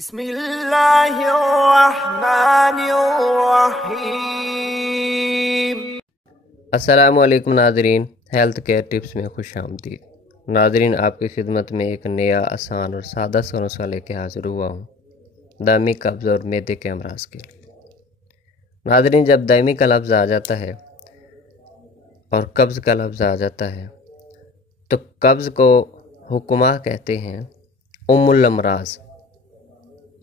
बिस्मिल्लाहिर्रहमानिर्रहीम। अस्सलामुअलैकुम नाजरीन, हेल्थ केयर टिप्स में खुश आमदीद। नाजरीन, आपकी खिदमत में एक नया आसान और सादा सा नुस्खा लेके हाजिर हुआ हूँ दामी कब्ज़ और मैदे के अमराज के लिए। नाजरीन, जब दामी का लफ्ज़ आ जाता है और कब्ज़ का लफ्ज़ आ जाता है तो कब्ज़ को हुक्मा कहते हैं, उम्मुल अमराज,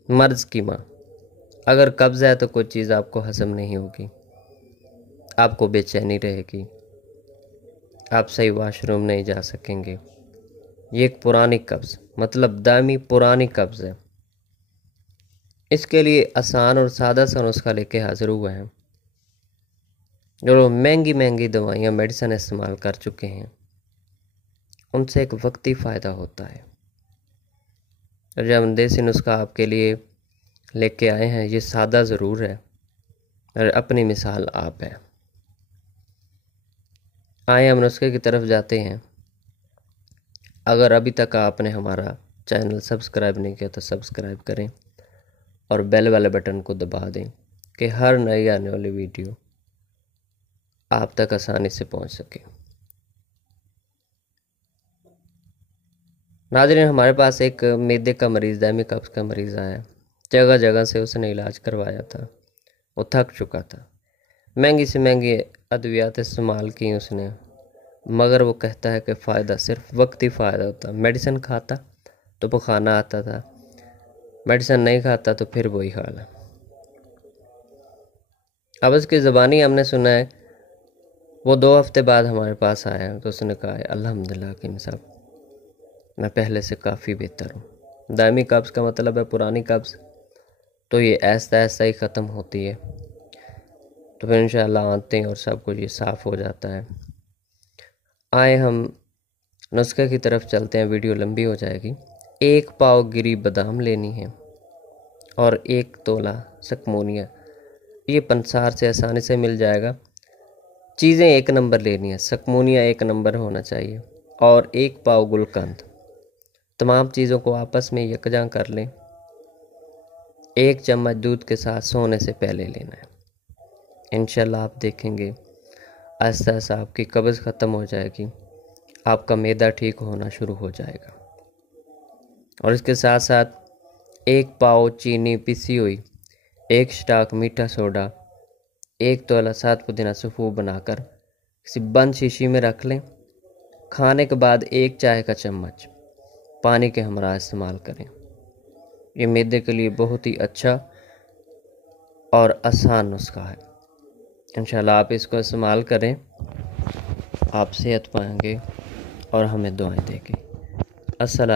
मर्ज़ की माँ। अगर कब्ज़ है तो कोई चीज़ आपको हज़म नहीं होगी, आपको बेचैनी रहेगी, आप सही वॉशरूम नहीं जा सकेंगे। ये एक पुरानी कब्ज़, मतलब दामी पुरानी कब्ज़ है। इसके लिए आसान और सादा सा नुस्खा लेके हाजिर हुए हैं। जो लोग महंगी महंगी दवाइयाँ मेडिसिन इस्तेमाल कर चुके हैं उनसे एक वक्ती फ़ायदा होता है। और जब हम देसी नुस्खा आपके लिए लेके आए हैं, ये सादा ज़रूर है और अपनी मिसाल आप है। आए हम नुस्खे की तरफ जाते हैं। अगर अभी तक आपने हमारा चैनल सब्सक्राइब नहीं किया तो सब्सक्राइब करें और बेल वाले बटन को दबा दें कि हर नई आने वाली वीडियो आप तक आसानी से पहुंच सके। नाज़रीन, हमारे पास एक मैदे का मरीज़, दामी कब्ज़ का मरीज़ आया। जगह जगह से उसने इलाज करवाया था, वो थक चुका था, महंगी से महंगी अद्वियात इस्तेमाल की उसने, मगर वो कहता है कि फ़ायदा सिर्फ वक्ती फ़ायदा होता। मेडिसिन खाता तो पखाना आता था, मेडिसिन नहीं खाता तो फिर वही हाल है। अब उसकी ज़बानी हमने सुना है। वो 2 हफ्ते बाद हमारे पास आया तो उसने कहा, अल्हम्दुलिल्लाह कीम साहब, मैं पहले से काफ़ी बेहतर हूँ। दामी कब्ज़ का मतलब है पुरानी कब्ज़, तो ये ऐसा ऐसा ही ख़त्म होती है। तो फिर इंशाअल्लाह आते हैं और सब कुछ ये साफ़ हो जाता है। आए हम नुस्खे की तरफ चलते हैं, वीडियो लंबी हो जाएगी। 1 पाव गिरी बादाम लेनी है और 1 तोला सकमोनिया। ये पंसार से आसानी से मिल जाएगा। चीज़ें 1 नंबर लेनी है, सकमोनिया 1 नंबर होना चाहिए और 1 पाव गुलकंद। तमाम चीज़ों को आपस में यकजां कर लें। 1 चम्मच दूध के साथ सोने से पहले लेना है। इंशाल्लाह आप देखेंगे आहिस्ता आहिस्ता आपकी कब्ज़ ख़त्म हो जाएगी, आपका मैदा ठीक होना शुरू हो जाएगा। और इसके साथ साथ 1 पाव चीनी पिसी हुई, 1 स्टाक मीठा सोडा, 1 तोला 7 पुदीना सफ़ूफ बनाकर किसी बंद शीशी में रख लें। खाने के बाद 1 चाय का चम्मच पानी के हमरा इस्तेमाल करें। ये मैदे के लिए बहुत ही अच्छा और आसान नुस्खा है। इंशाल्लाह आप इसको इस्तेमाल करें, आप सेहत पाएंगे और हमें दुआएं देंगे। अस्सलाम।